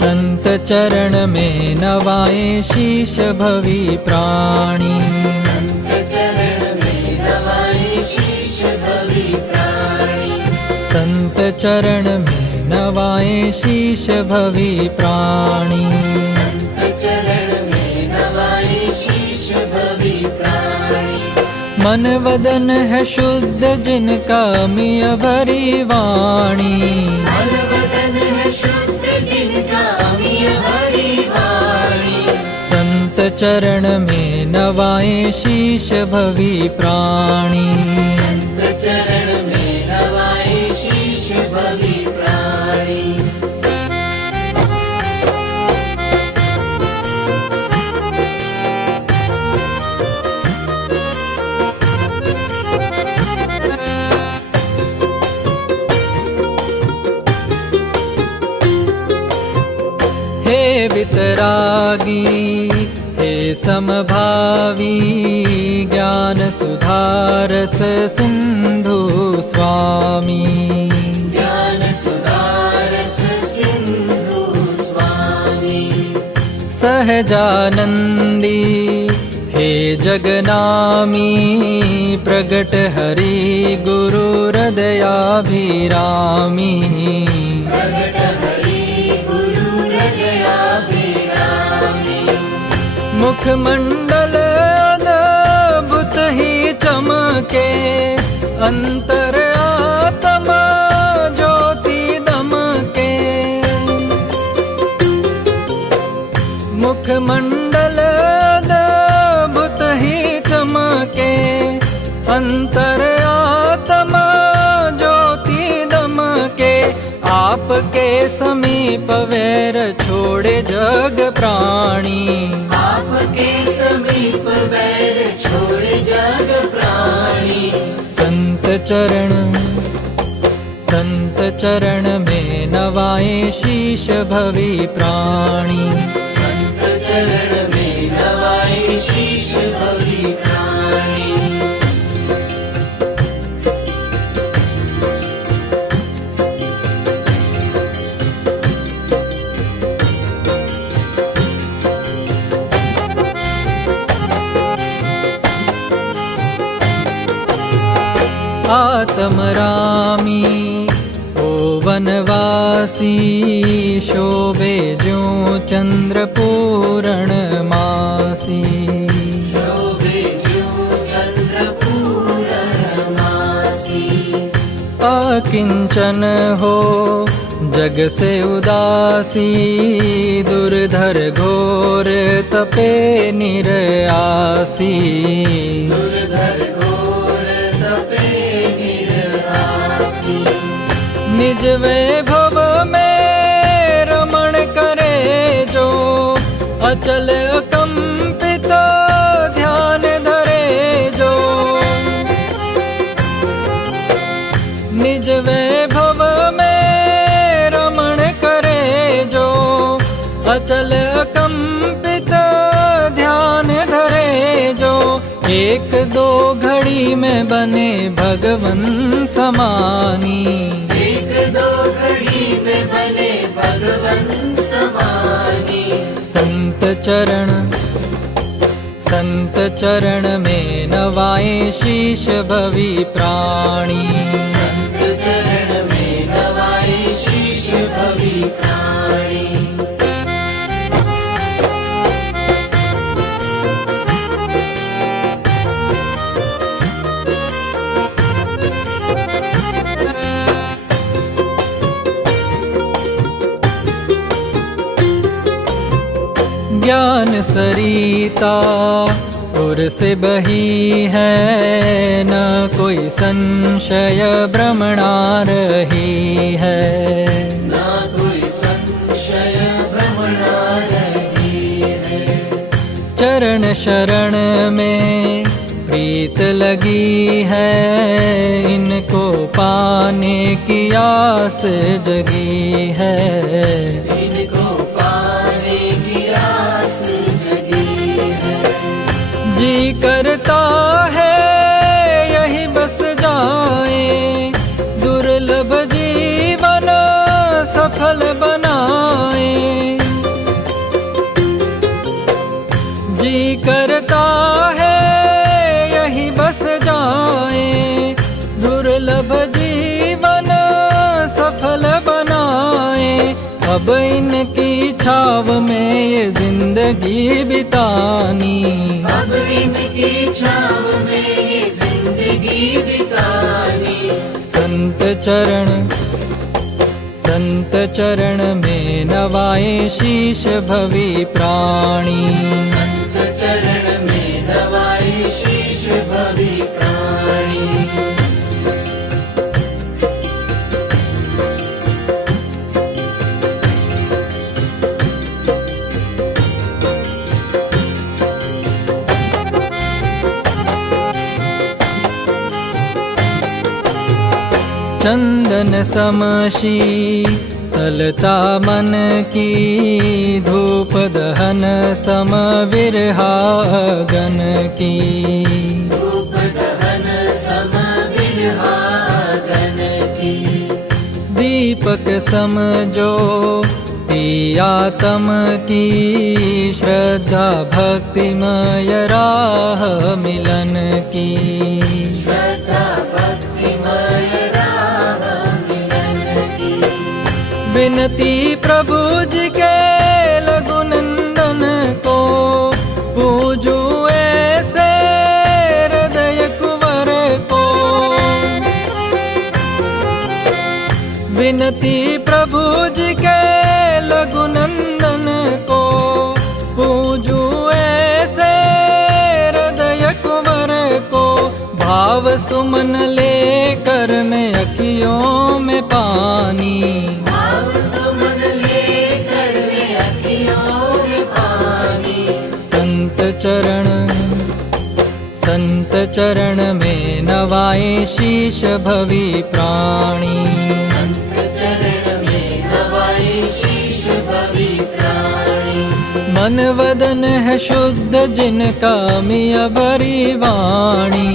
संत चरण में नवाए शीश भवी प्राणी। संत चरण में नवाए शीश भवी प्राणी। संत चरण में नवाए शीश भवी प्राणी। संत चरण में नवाए शीश भवी प्राणी। मन वदन है शुद्ध जिनका मिय भरी वाणी। मन वदन है शुद्ध जिनका मिय भरी वाणी। संत चरण में नवाए शीश भवी प्राणी। संत चरण में नवाए शीश भवी प्राणी। हे वितरागी हे समभावी ज्ञान सुधारस सिंधु स्वामी। ज्ञान सुधारस सिंधु स्वामी। सहजानंदी हे जगनामी प्रगट हरि गुरु हृदयाभिरामी। प्रगट हरि गुरु हृदयाभिरामी। मुखमंडल अद्भुत ही चमके अंतर आत्मा ज्योति दमके। मुखमंडल अद्भुत ही चमके अंतर आत्मा ज्योति दमके। आपके समीप वैर छोड़े जग प्राणी। आपके समीप वैर छोड़े जग प्राणी। संत चरण में नवाए शीश भवी प्राणी। संत चरण में नवाए शीश भवी प्राणी। आत्मरामी ओ वनवासी शोभे ज्यों चंद्र पूरणमासी। शोभे ज्यों चंद्र पूरणमासी। अकिंचन हो जग से उदासी दुर्धर घोर तपे निरआसी। दुर्धर घोर तपे निरआसी। निज वैभव में रमण करे जो अचल अकंपित ध्यान धरे जो। निज वैभव में रमण करे जो अचल अकंपित ध्यान धरे जो। एक दो घड़ी में बने भगवन समानी। एक दो घड़ी में बने भगवन समानी। संत चरण में नवाए शीश भवी प्राणी। संत चरण में नवाए शीश भवी प्राणी। ज्ञान सरिता उर से बही है न कोई संशय भ्रमणा रही है। न कोई संशय भ्रमणा रही है। चरण शरण में प्रीत लगी है इनको पाने की आस जगी है। इनको पाने की आस जगी है। जी करता है यही बस जाए, दुर्लभ जीवन सफल बनाए। जी करता है यही बस जाए, दुर्लभ जीवन सफल बनाए। अब इनकी छाव में ये जिंदगी बितानी, अब इनकी छाव में ये जिंदगी बितानी। संत चरण में नवाए शीश भवी प्राणी। संत चरण में नवाए शीश भवी प्राणी। चंदन समशी तलता मन की, धूप दहन सम विरहागन की। धूप दहन सम विरहागन की। दीपक सम जो आत्म की, श्रद्धा भक्तिमय राह मिलन की। श्रद्धा भक्तिमय राह मिलन की। विनती प्रभु जी के लघु नंदन को, पूजू ऐसे हृदय कुंवर को। विनती प्रभु जी के लघु नंदन को, पूजू ऐसे हृदय कुंवर को। भाव सुमन लेकर मैं अखियों में पानी, भाव सुमन लेकर मैं अखियों में पानी। संत चरण में नवाए शीश भवी प्राणी। संत चरण में नवाए शीश भवी प्राणी। मन वदन है शुद्ध जिनका मिया भरी वाणी।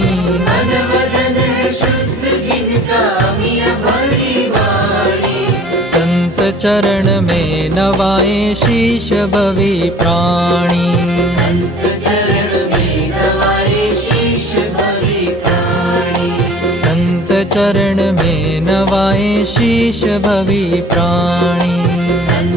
मन वदन है शुद्ध जिनका मिया भरी वाणी। संत चरण में नवाए शीश भवी प्राणी। संत चरण में नवाए शीश भवी प्राणी। संत चरण में नवाए शीश भवी प्राणी। संत